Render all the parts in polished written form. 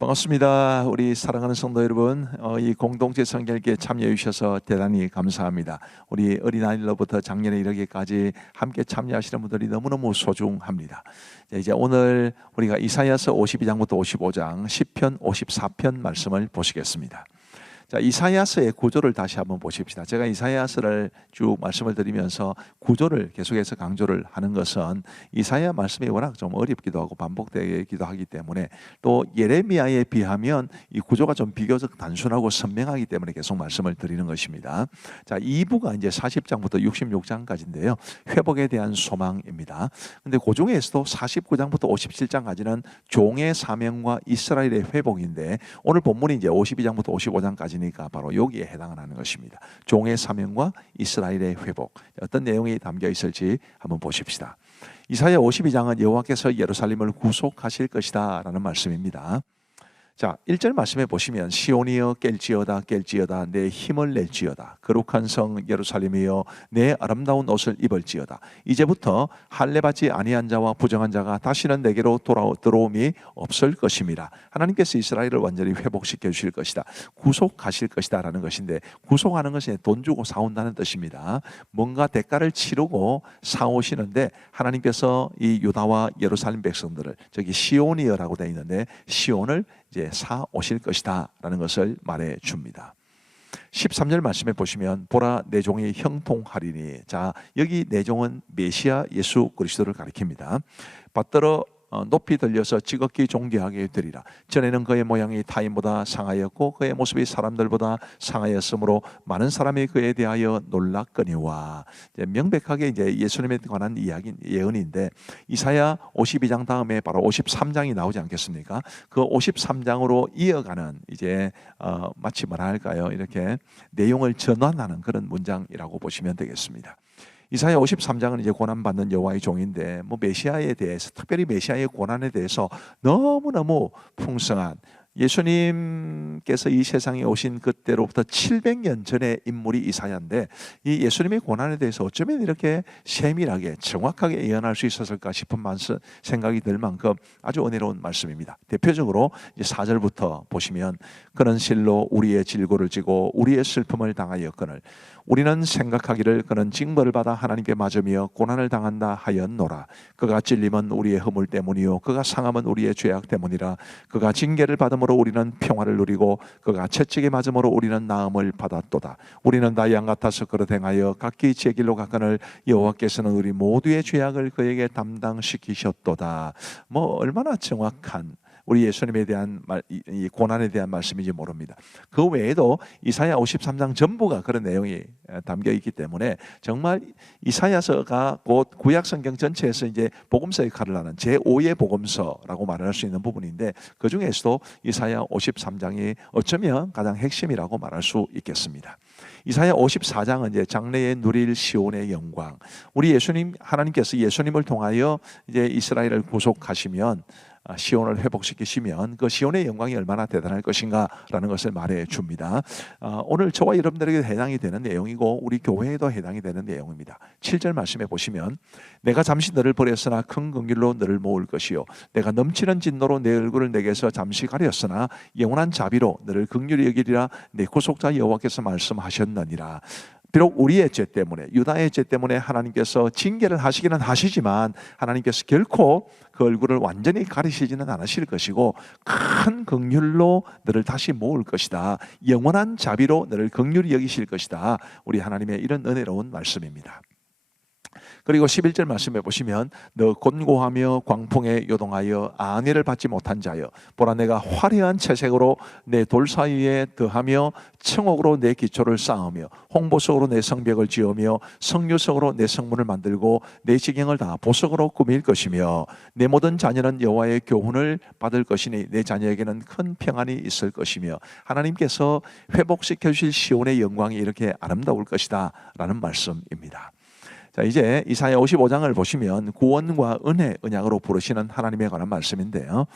반갑습니다. 우리 사랑하는 성도 여러분, 이 공동체 성결기에 참여해 주셔서 대단히 감사합니다. 우리 어린아이로부터 작년에 이르기까지 함께 참여하시는 분들이 너무너무 소중합니다. 이제 오늘 우리가 이사야서 52장부터 55장, 시편 54편 말씀을 보시겠습니다. 자, 이사야서의 구조를 다시 한번 보십시다. 제가 이사야서를 쭉 말씀을 드리면서 구조를 계속해서 강조를 하는 것은 이사야 말씀이 워낙 좀 어렵기도 하고 반복되기도 하기 때문에, 또 예레미야에 비하면 이 구조가 좀 비교적 단순하고 선명하기 때문에 계속 말씀을 드리는 것입니다. 자, 2부가 이제 40장부터 66장까지인데요. 회복에 대한 소망입니다. 근데 그 중에서도 49장부터 57장까지는 종의 사명과 이스라엘의 회복인데, 오늘 본문이 이제 52장부터 55장까지 니까 바로 여기에 해당을 하는 것입니다. 종의 사명과 이스라엘의 회복, 어떤 내용이 담겨 있을지 한번 보십시다. 이사야 52장은 여호와께서 예루살렘을 구속하실 것이다 라는 말씀입니다. 자, 1절 말씀해 보시면 시온이여 깰지어다 깰지어다 내 힘을 낼지어다 거룩한 성 예루살렘이여 내 아름다운 옷을 입을지어다. 이제부터 할례받지 아니한 자와 부정한 자가 다시는 내게로 들어옴이 없을 것임이라. 하나님께서 이스라엘을 완전히 회복시켜 주실 것이다, 구속하실 것이다 라는 것인데, 구속하는 것이 돈 주고 사온다는 뜻입니다. 뭔가 대가를 치르고 사오시는데, 하나님께서 이 유다와 예루살렘 백성들을, 저기 시온이여라고 되어 있는데 시온을 이제 사 오실 것이다 라는 것을 말해 줍니다. 13절 말씀에 보시면 보라 내 종이 형통하리니. 자, 여기 내 종은 메시아 예수 그리스도를 가리킵니다. 받들어 높이 들려서 지극히 존귀하게 되리라. 전에는 그의 모양이 타인보다 상하였고 그의 모습이 사람들보다 상하였으므로 많은 사람이 그에 대하여 놀랐거니와. 명백하게 이제 예수님에 관한 이야기, 예언인데, 이사야 52장 다음에 바로 53장이 나오지 않겠습니까? 그 53장으로 이어가는 이제 마치 뭐라 할까요? 이렇게 내용을 전환하는 그런 문장이라고 보시면 되겠습니다. 이사야 53장은 이제 고난받는 여호와의 종인데, 메시아에 대해서, 특별히 메시아의 고난에 대해서 너무너무 풍성한, 예수님께서 이 세상에 오신 그때로부터 700년 전의 인물이 이사야인데, 이 예수님의 고난에 대해서 어쩌면 이렇게 세밀하게 정확하게 예언할 수 있었을까 싶은 생각이 들 만큼 아주 은혜로운 말씀입니다. 대표적으로 이제 4절부터 보시면 그는 실로 우리의 질고를 지고 우리의 슬픔을 당하였거늘 우리는 생각하기를 그는 징벌을 받아 하나님께 맞으며 고난을 당한다 하였노라. 그가 찔림은 우리의 허물 때문이요 그가 상함은 우리의 죄악 때문이라. 그가 징계를 받음으로 우리는 평화를 누리고 그가 채찍에 맞음으로 우리는 나음을 받았도다. 우리는 다 양 같아서 그릇 행하여 각기 제 길로 갔거늘 여호와께서는 우리 모두의 죄악을 그에게 담당시키셨도다. 얼마나 정확한 우리 예수님에 대한 이 고난에 대한 말씀인지 모릅니다. 그 외에도 이사야 53장 전부가 그런 내용이 담겨 있기 때문에 정말 이사야서가 곧 구약 성경 전체에서 이제 복음서 역할을 하는 제5의 복음서라고 말할 수 있는 부분인데, 그 중에서도 이사야 53장이 어쩌면 가장 핵심이라고 말할 수 있겠습니다. 이사야 54장은 이제 장래에 누릴 시온의 영광, 우리 예수님, 하나님께서 예수님을 통하여 이제 이스라엘을 구속하시면, 시온을 회복시키시면 그 시온의 영광이 얼마나 대단할 것인가라는 것을 말해 줍니다. 오늘 저와 여러분들에게 해당이 되는 내용이고 우리 교회에도 해당이 되는 내용입니다. 7절 말씀해 보시면 내가 잠시 너를 버렸으나 큰 긍휼로 너를 모을 것이요 내가 넘치는 진노로 내 얼굴을 내게서 잠시 가렸으나 영원한 자비로 너를 긍휼히 여기리라. 내 구속자 여호와께서 말씀하셨느니라. 비록 우리의 죄 때문에, 유다의 죄 때문에 하나님께서 징계를 하시기는 하시지만 하나님께서 결코 그 얼굴을 완전히 가리시지는 않으실 것이고 큰 긍휼로 너를 다시 모을 것이다. 영원한 자비로 너를 긍휼히 여기실 것이다. 우리 하나님의 이런 은혜로운 말씀입니다. 그리고 11절 말씀해 보시면 너 곤고하며 광풍에 요동하여 안위를 받지 못한 자여 보라 내가 화려한 채색으로 내 돌 사이에 더하며 청옥으로 내 기초를 쌓으며 홍보석으로 내 성벽을 지으며 성류석으로 내 성문을 만들고 내 지경을 다 보석으로 꾸밀 것이며 내 모든 자녀는 여호와의 교훈을 받을 것이니 내 자녀에게는 큰 평안이 있을 것이며. 하나님께서 회복시켜 주실 시온의 영광이 이렇게 아름다울 것이다 라는 말씀입니다. 자, 이제 이사야 55장을 보시면 구원과 은혜, 언약으로 부르시는 하나님에 관한 말씀인데요.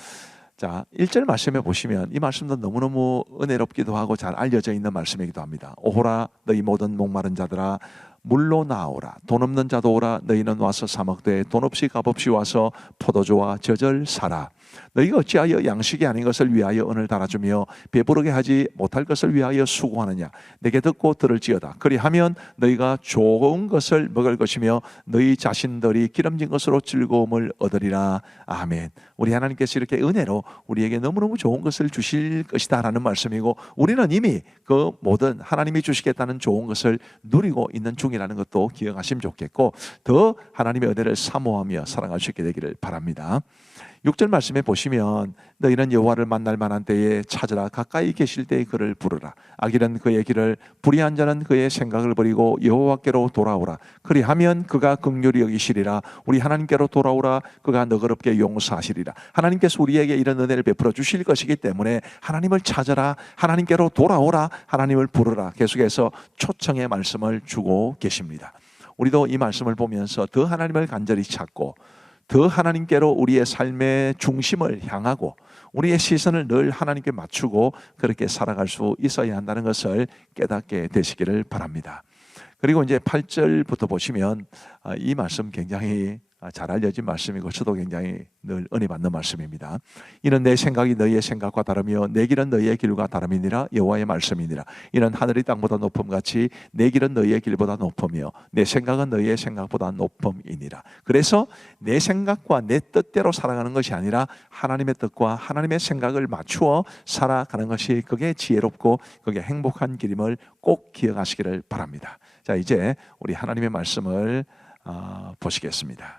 자, 1절 말씀에 보시면 이 말씀도 너무너무 은혜롭기도 하고 잘 알려져 있는 말씀이기도 합니다. 오호라 너희 모든 목마른 자들아 물로 나오라. 돈 없는 자도 오라. 너희는 와서 사 먹되 돈 없이 값없이 와서 포도주와 젖을 사라. 너희가 어찌하여 양식이 아닌 것을 위하여 은을 달아주며 배부르게 하지 못할 것을 위하여 수고하느냐. 내게 듣고 들을지어다. 그리하면 너희가 좋은 것을 먹을 것이며 너희 자신들이 기름진 것으로 즐거움을 얻으리라. 아멘. 우리 하나님께서 이렇게 은혜로 우리에게 너무너무 좋은 것을 주실 것이다 라는 말씀이고, 우리는 이미 그 모든 하나님이 주시겠다는 좋은 것을 누리고 있는 중이라는 것도 기억하시면 좋겠고, 더 하나님의 은혜를 사모하며 살아갈 수 있게 되기를 바랍니다. 6절 말씀에 보시면 너희는 여호와를 만날 만한 때에 찾으라. 가까이 계실 때에 그를 부르라. 악인은 그의 길을, 불의한 자는 그의 생각을 버리고 여호와께로 돌아오라. 그리하면 그가 긍휼히 여기시리라. 우리 하나님께로 돌아오라. 그가 너그럽게 용서하시리라. 하나님께서 우리에게 이런 은혜를 베풀어 주실 것이기 때문에 하나님을 찾아라, 하나님께로 돌아오라, 하나님을 부르라, 계속해서 초청의 말씀을 주고 계십니다. 우리도 이 말씀을 보면서 더 하나님을 간절히 찾고 더 하나님께로 우리의 삶의 중심을 향하고 우리의 시선을 늘 하나님께 맞추고 그렇게 살아갈 수 있어야 한다는 것을 깨닫게 되시기를 바랍니다. 그리고 이제 8절부터 보시면 이 말씀 굉장히 잘 알려진 말씀이고 저도 굉장히 늘 은혜 받는 말씀입니다. 이는 내 생각이 너희의 생각과 다르며 내 길은 너희의 길과 다름이니라. 여호와의 말씀이니라. 이는 하늘이 땅보다 높음같이 내 길은 너희의 길보다 높으며 내 생각은 너희의 생각보다 높음이니라. 그래서 내 생각과 내 뜻대로 살아가는 것이 아니라 하나님의 뜻과 하나님의 생각을 맞추어 살아가는 것이 그게 지혜롭고 그게 행복한 길임을 꼭 기억하시기를 바랍니다. 자, 이제 우리 하나님의 말씀을 보시겠습니다.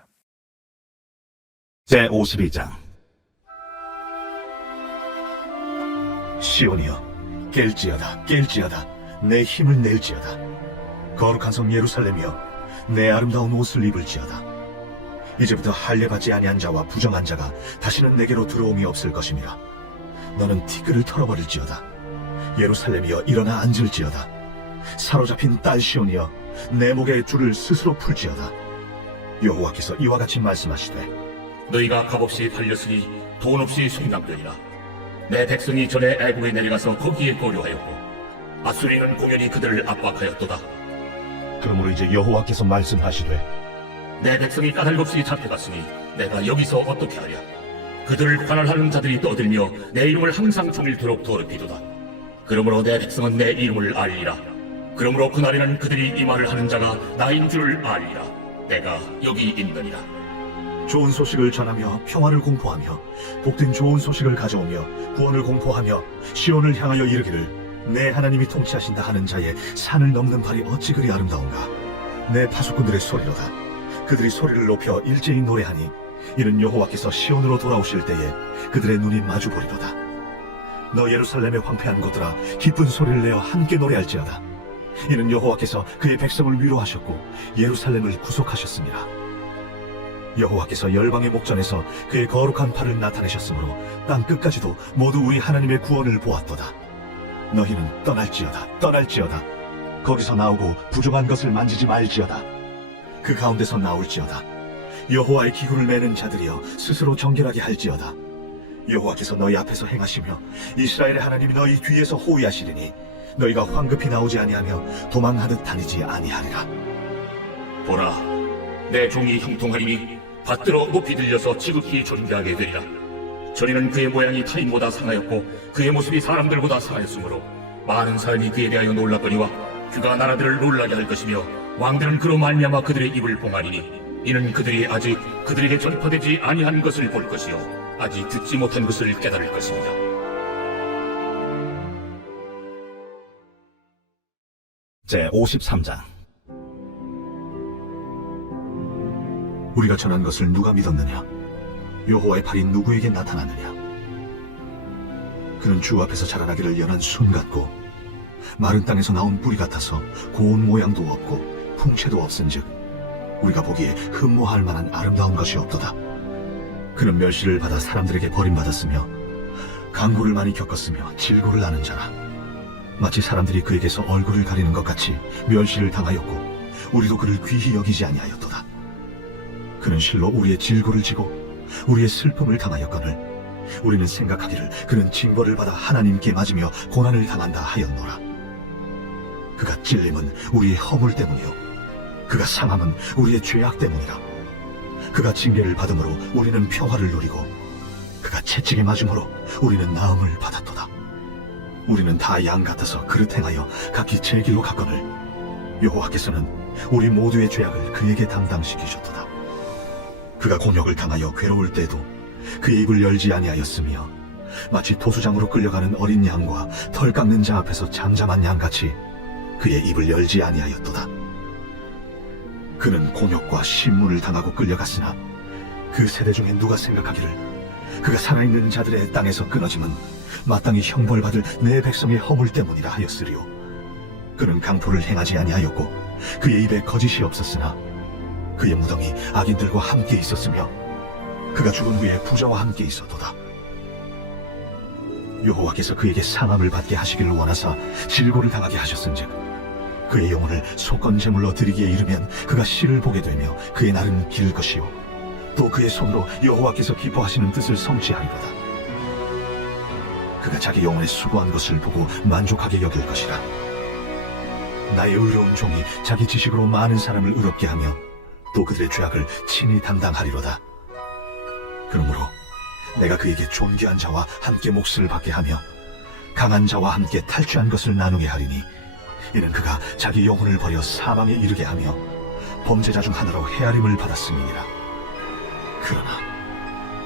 제52장. 시온이여, 깰지어다, 깰지어다, 내 힘을 낼지어다. 거룩한 성 예루살렘이여, 내 아름다운 옷을 입을지어다. 이제부터 할례받지 아니한 자와 부정한 자가 다시는 내게로 들어옴이 없을 것임이라. 너는 티끌을 털어버릴지어다. 예루살렘이여, 일어나 앉을지어다. 사로잡힌 딸 시온이여, 내 목의 줄을 스스로 풀지어다. 여호와께서 이와 같이 말씀하시되, 너희가 값없이 팔렸으니 돈 없이 속량되리라. 내 백성이 전에 애국에 내려가서 거기에 거류하였고 아수리는 공연히 그들을 압박하였도다. 그러므로 이제 여호와께서 말씀하시되, 내 백성이 까닭없이 잡혀갔으니 내가 여기서 어떻게 하랴. 그들을 관할하는 자들이 떠들며 내 이름을 항상 종일토록 더럽히도다. 그러므로 내 백성은 내 이름을 알리라. 그러므로 그날에는 그들이 이 말을 하는 자가 나인 줄을 알리라. 내가 여기 있느니라. 좋은 소식을 전하며 평화를 공포하며 복된 좋은 소식을 가져오며 구원을 공포하며 시온을 향하여 이르기를, 내 하나님이 통치하신다 하는 자의 산을 넘는 발이 어찌 그리 아름다운가. 내 파수꾼들의 소리로다. 그들이 소리를 높여 일제히 노래하니 이는 여호와께서 시온으로 돌아오실 때에 그들의 눈이 마주보리로다. 너 예루살렘의 황폐한 곳들아, 기쁜 소리를 내어 함께 노래할지어다. 이는 여호와께서 그의 백성을 위로하셨고 예루살렘을 구속하셨습니다. 여호와께서 열방의 목전에서 그의 거룩한 팔을 나타내셨으므로 땅 끝까지도 모두 우리 하나님의 구원을 보았도다. 너희는 떠날지어다, 떠날지어다. 거기서 나오고 부정한 것을 만지지 말지어다. 그 가운데서 나올지어다. 여호와의 기구를 매는 자들이여, 스스로 정결하게 할지어다. 여호와께서 너희 앞에서 행하시며 이스라엘의 하나님이 너희 뒤에서 호위하시리니 너희가 황급히 나오지 아니하며 도망하듯 다니지 아니하리라. 보라, 내 종이 형통하리니 받들어 높이 들려서 지극히 존귀하게 되리라. 전에는 그의 모양이 타인보다 상하였고 그의 모습이 사람들보다 상하였으므로 많은 사람이 그에 대하여 놀랐거니와 그가 나라들을 놀라게 할 것이며 왕들은 그로 말미암아 그들의 입을 봉하리니 이는 그들이 아직 그들에게 전파되지 아니한 것을 볼 것이요 아직 듣지 못한 것을 깨달을 것입니다. 제53장. 우리가 전한 것을 누가 믿었느냐? 여호와의 팔이 누구에게 나타났느냐? 그는 주 앞에서 자라나기를 연한 순 같고 마른 땅에서 나온 뿌리 같아서 고운 모양도 없고 풍채도 없은즉 우리가 보기에 흠모할 만한 아름다운 것이 없도다. 그는 멸시를 받아 사람들에게 버림받았으며 강고를 많이 겪었으며 질고를 아는 자라. 마치 사람들이 그에게서 얼굴을 가리는 것 같이 멸시를 당하였고 우리도 그를 귀히 여기지 아니하였도다. 그는 실로 우리의 질고를 지고 우리의 슬픔을 당하였거늘 우리는 생각하기를 그는 징벌을 받아 하나님께 맞으며 고난을 당한다 하였노라. 그가 찔림은 우리의 허물 때문이요 그가 상함은 우리의 죄악 때문이라. 그가 징계를 받음으로 우리는 평화를 누리고 그가 그가 채찍에 맞음으로 우리는 나음을 받았도다. 우리는 다 양 같아서 그릇 행하여 각기 제 길로 갔거늘 여호와께서는 우리 모두의 죄악을 그에게 담당시키셨도다. 그가 곤욕을 당하여 괴로울 때도 그의 입을 열지 아니하였으며 마치 토수장으로 끌려가는 어린 양과 털 깎는 자 앞에서 잠잠한 양같이 그의 입을 열지 아니하였도다. 그는 곤욕과 신문을 당하고 끌려갔으나 그 세대 중에 누가 생각하기를 그가 살아있는 자들의 땅에서 끊어짐은 마땅히 형벌받을 내 백성의 허물 때문이라 하였으리요. 그는 강포를 행하지 아니하였고 그의 입에 거짓이 없었으나 그의 무덤이 악인들과 함께 있었으며 그가 죽은 후에 부자와 함께 있었도다. 여호와께서 그에게 상함을 받게 하시기를 원하사 질고를 당하게 하셨은즉 그의 영혼을 속건 제물로 드리기에 이르면 그가 씨를 보게 되며 그의 날은 길 것이요 또 그의 손으로 여호와께서 기뻐하시는 뜻을 성취하리로다. 그가 자기 영혼에 수고한 것을 보고 만족하게 여길 것이라. 나의 의로운 종이 자기 지식으로 많은 사람을 의롭게 하며 또 그들의 죄악을 친히 담당하리로다. 그러므로 내가 그에게 존귀한 자와 함께 몫을 받게 하며 강한 자와 함께 탈취한 것을 나누게 하리니 이는 그가 자기 영혼을 버려 사망에 이르게 하며 범죄자 중 하나로 헤아림을 받았음이니라. 그러나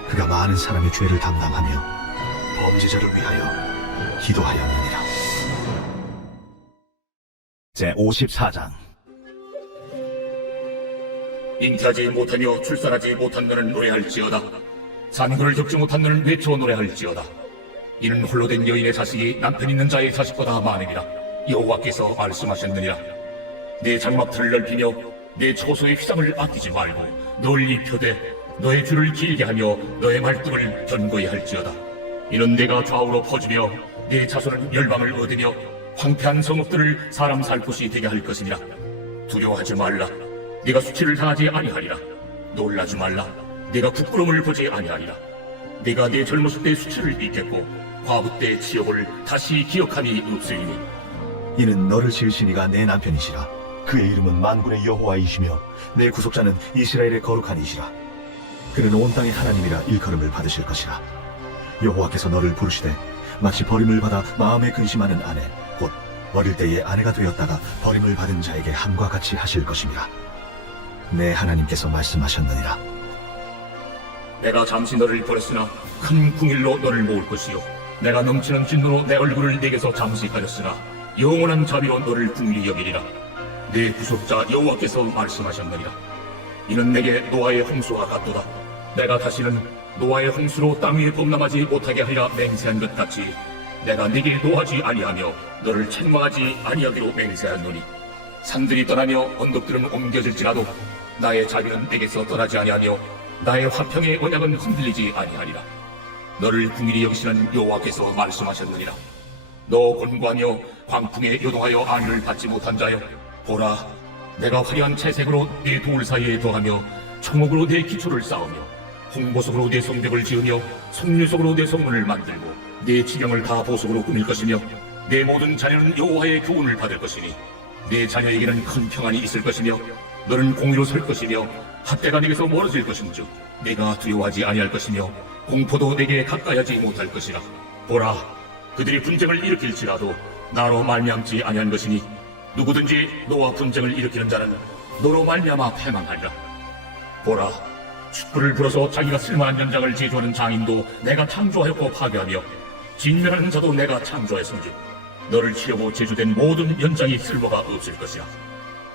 그가 많은 사람의 죄를 담당하며 범죄자를 위하여 기도하였느니라. 제54장. 잉태하지 못하며 출산하지 못한 너는 노래할지어다. 잔고를 겪지 못한 너는 외쳐 노래할지어다. 이는 홀로 된 여인의 자식이 남편 있는 자의 자식보다 많으니라. 여호와께서 말씀하셨느니라. 내 장막틀을 넓히며 내 초소의 휘장을 아끼지 말고 널리 펴되 너의 줄을 길게 하며 너의 말뚝을 견고히 할지어다. 이는 내가 좌우로 퍼지며 내 자손은 열방을 얻으며 황폐한 성읍들을 사람 살 곳이 되게 할 것이니라. 두려워하지 말라. 네가 수치를 당하지 아니하리라. 놀라지 말라. 네가 부끄러움을 보지 아니하리라. 네가 내 젊었을 때 수치를 잊겠고 과부 때의 치욕을 다시 기억함이 없으리니 이는 너를 지으신 이가 내 남편이시라. 그의 이름은 만군의 여호와이시며 내 구속자는 이스라엘의 거룩한 이시라. 그는 온 땅의 하나님이라 일컬음을 받으실 것이라. 여호와께서 너를 부르시되 마치 버림을 받아 마음에 근심하는 아내 곧 어릴 때의 아내가 되었다가 버림을 받은 자에게 함과 같이 하실 것입니다. 내 하나님께서 말씀하셨느니라. 내가 잠시 너를 버렸으나 큰 궁일로 너를 모을 것이요 내가 넘치는 진노로 내 얼굴을 내게서 잠시 가렸으나 영원한 자비로 너를 궁일이 여기리라. 내 구속자 여호와께서 말씀하셨느니라. 이는 내게 노아의 홍수와 같도다. 내가 다시는 노아의 홍수로 땅 위에 범람하지 못하게 하리라 맹세한 것 같이 내가 네게 노하지 아니하며 너를 책망하지 아니하기로 맹세하노니 산들이 떠나며 언덕들은 옮겨질지라도 나의 자비는 내게서 떠나지 아니하며 나의 화평의 언약은 흔들리지 아니하리라. 너를 궁일이 여기시는 여호와께서 말씀하셨느니라. 너 곤고하며 광풍에 요동하여 안위를 받지 못한 자여, 보라, 내가 화려한 채색으로 네 돌 사이에 더하며 청옥으로 네 기초를 쌓으며 홍보석으로 네 성벽을 지으며 석류석으로 네 성문을 만들고 네 지경을 다 보석으로 꾸밀 것이며 내 모든 자녀는 여호와의 교훈을 받을 것이니 내 자녀에게는 큰 평안이 있을 것이며 너는 공의로 설 것이며 핫대가 내게서 멀어질 것인즉 내가 두려워하지 아니할 것이며 공포도 내게 가까이하지 못할 것이라. 보라, 그들이 분쟁을 일으킬지라도 나로 말미암지 아니한 것이니 누구든지 너와 분쟁을 일으키는 자는 너로 말미암아 패망하리라. 보라, 촛불을 불어서 자기가 쓸만한 연장을 제조하는 장인도 내가 창조하였고 파괴하며 진멸하는 자도 내가 창조하였음즉 너를 치려고 제조된 모든 연장이 쓸모가 없을 것이라.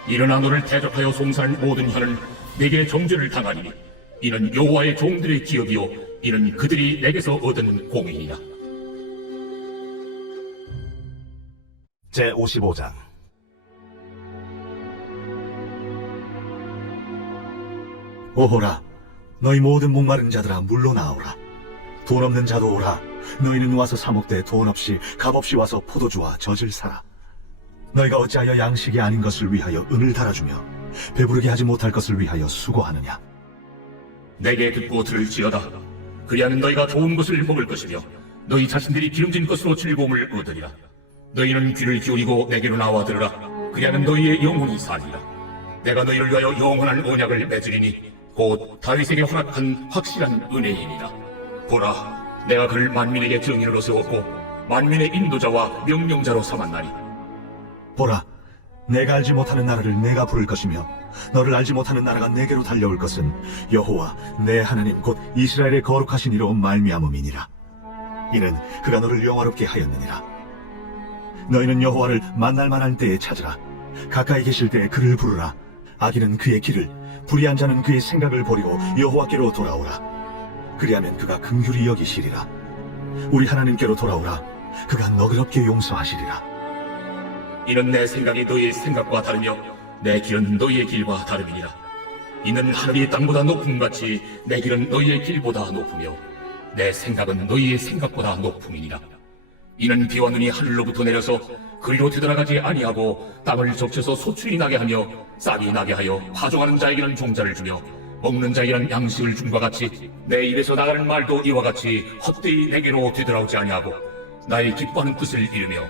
일어나 너를 대적하여 송사할 모든 혀는 내게 정죄를 당하리니 이는 여호와의 종들의 기업이요 이는 그들이 내게서 얻은 공의이라. 제55장. 오호라, 너희 모든 목마른 자들아 물로 나오라. 돈 없는 자도 오라. 너희는 와서 사 먹되 돈 없이 값없이 와서 포도주와 젖을 사라. 너희가 어찌하여 양식이 아닌 것을 위하여 은을 달아주며 배부르게 하지 못할 것을 위하여 수고하느냐. 내게 듣고 들을지어다. 그리하면 너희가 좋은 것을 먹을 것이며 너희 자신들이 기름진 것으로 즐거움을 얻으리라. 너희는 귀를 기울이고 내게로 나와 들으라. 그리하면 너희의 영혼이 살리라. 내가 너희를 위하여 영원한 언약을 맺으리니 곧 다윗에게 허락한 확실한 은혜이니라. 보라, 내가 그를 만민에게 증인으로 세웠고 만민의 인도자와 명령자로 삼았나니 보라, 내가 알지 못하는 나라를 내가 부를 것이며 너를 알지 못하는 나라가 내게로 달려올 것은 여호와 내 하나님 곧 이스라엘의 거룩하신 이로 말미암음이니라. 이는 그가 너를 영화롭게 하였느니라. 너희는 여호와를 만날 만한 때에 찾으라. 가까이 계실 때에 그를 부르라. 악인은 그의 길을, 불의한 자는 그의 생각을 버리고 여호와께로 돌아오라. 그리하면 그가 긍휼히 여기시리라. 우리 하나님께로 돌아오라. 그가 너그럽게 용서하시리라. 이는 내 생각이 너희의 생각과 다르며 내 길은 너희의 길과 다름이니라. 이는 하늘이 땅보다 높음같이 내 길은 너희의 길보다 높으며 내 생각은 너희의 생각보다 높음이니라. 이는 비와 눈이 하늘로부터 내려서 그리로 되돌아가지 아니하고 땅을 적셔서 소출이 나게 하며 싹이 나게 하여 파종하는 자에게는 종자를 주며 먹는 자에게는 양식을 줌과 같이 내 입에서 나가는 말도 이와 같이 헛되이 내게로 되돌아오지 아니하고 나의 기뻐하는 뜻을 이루며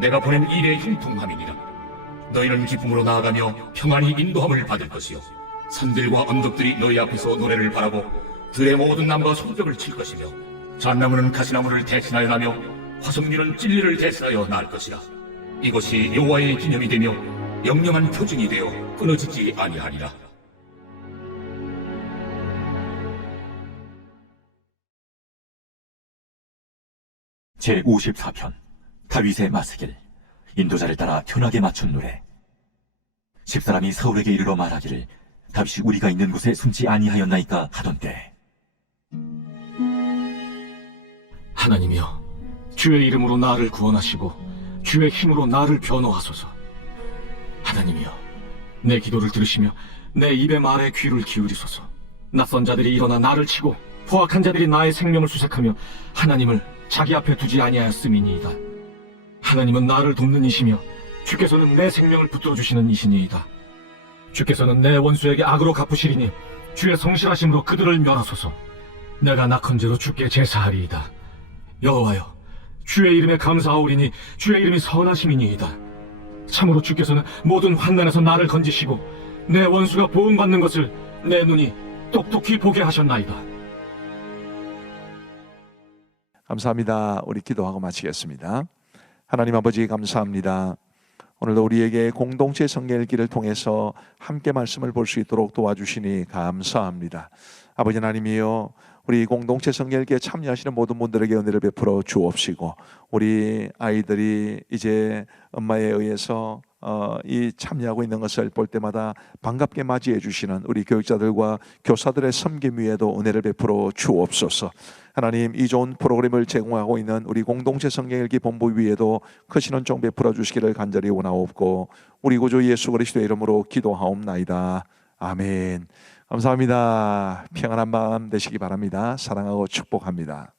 내가 보낸 일의 형통함이니라. 너희는 기쁨으로 나아가며 평안히 인도함을 받을 것이요 산들과 언덕들이 너희 앞에서 노래를 바라고 들의 모든 나무가 손뼉을 칠 것이며 잣나무는 가시나무를 대신하여 나며 화석류는 진리를 대신하여 날 것이라. 이것이 여호와의 기념이 되며 영영한 표징이 되어 끊어지지 아니하리라. 제54편 다윗의 마스길. 인도자를 따라 편하게 맞춘 노래. 집사람이 사울에게 이르러 말하기를 다윗이 우리가 있는 곳에 숨지 아니하였나이까 하던 때, 하나님이여, 주의 이름으로 나를 구원하시고 주의 힘으로 나를 변호하소서. 하나님이여, 내 기도를 들으시며 내 입의 말에 귀를 기울이소서. 낯선 자들이 일어나 나를 치고 포악한 자들이 나의 생명을 수색하며 하나님을 자기 앞에 두지 아니하였음이니이다. 하나님은 나를 돕는 이시며 주께서는 내 생명을 붙들어 주시는 이시니이다. 주께서는 내 원수에게 악으로 갚으시리니 주의 성실하심으로 그들을 멸하소서. 내가 낙헌제로 주께 제사하리이다. 여호와여, 주의 이름에 감사하오리니 주의 이름이 선하심이니이다. 참으로 주께서는 모든 환난에서 나를 건지시고 내 원수가 보응받는 것을 내 눈이 똑똑히 보게 하셨나이다. 감사합니다. 우리 기도하고 마치겠습니다. 하나님 아버지 감사합니다. 오늘도 우리에게 공동체 성경 읽기를 통해서 함께 말씀을 볼 수 있도록 도와주시니 감사합니다. 아버지 하나님이여, 우리 공동체 성경 읽기에 참여하시는 모든 분들에게 은혜를 베풀어 주옵시고, 우리 아이들이 이제 엄마에 의해서 이 참여하고 있는 것을 볼 때마다 반갑게 맞이해 주시는 우리 교육자들과 교사들의 섬김 위에도 은혜를 베풀어 주옵소서. 하나님, 이 좋은 프로그램을 제공하고 있는 우리 공동체 성경 읽기 본부 위에도 크신 은총 베풀어 주시기를 간절히 원하옵고, 우리 구주 예수 그리스도의 이름으로 기도하옵나이다. 아멘. 감사합니다. 평안한 밤 되시기 바랍니다. 사랑하고 축복합니다.